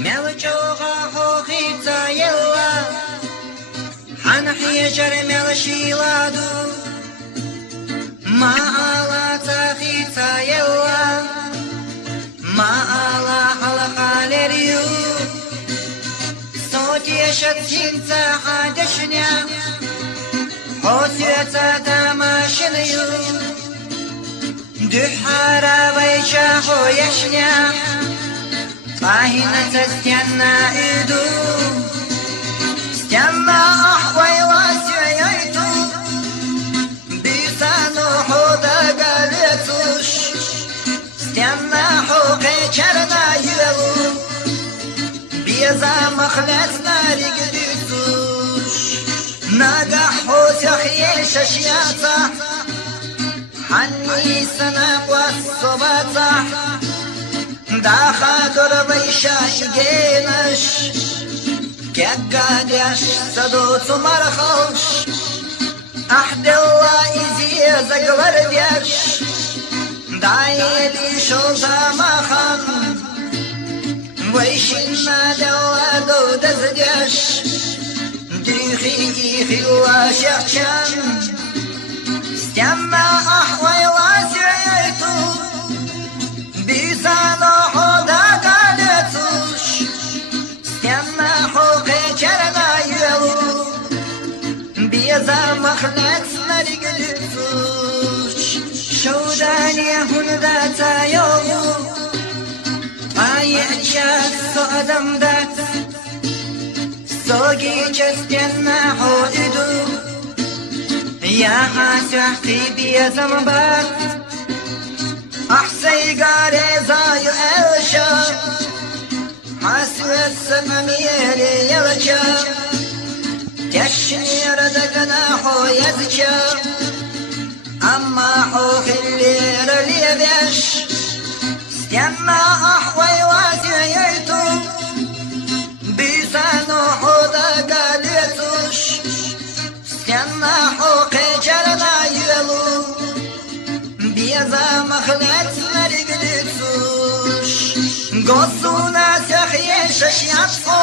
ملجوغا حوخي تايلا حنحي جرمل شيلادو ما على تاخي تايلا ما على حلقة لريو صوتي شتين تحدشنا حوثيتا دماشنيو دحارا ويشاحو يشنا طاهنة استينا إيدو استينا أحوي واسعيتو بيسانو حودا قاليتوش استينا حوقي كرنا يلو بيزا مخلصنا رقديتوش ناقح حوسخي ششياتا حني سنة والصباتا داخل دربي شاشقينش كقادش صدوت مرخوش أحد الله إزي زقبر بيش دايلي شوطة مخن ويشنا دوادو دزدش ديخي واشخشن استمع أحوي واسعيتو بيسانو حودا قادتوش استمع حوقي كرنا يلو بيزا مخلص مرقلتوش شوداني هندا تايو آيان شاك سؤدم دات سوقي جستنا حوئدو يا حاسحتي بيزا مبات أحسي قاري زايو ألشا حاسو السمميري يلجا تشنير دقنا حو يزجا أما حو خلير ليبش استيما أحوي واسعيتو بيسانو حودا قاليتوش استيما حوقي جرنا يلو بيزا مخلص مرقلتوش قصونا سخي ششياتفو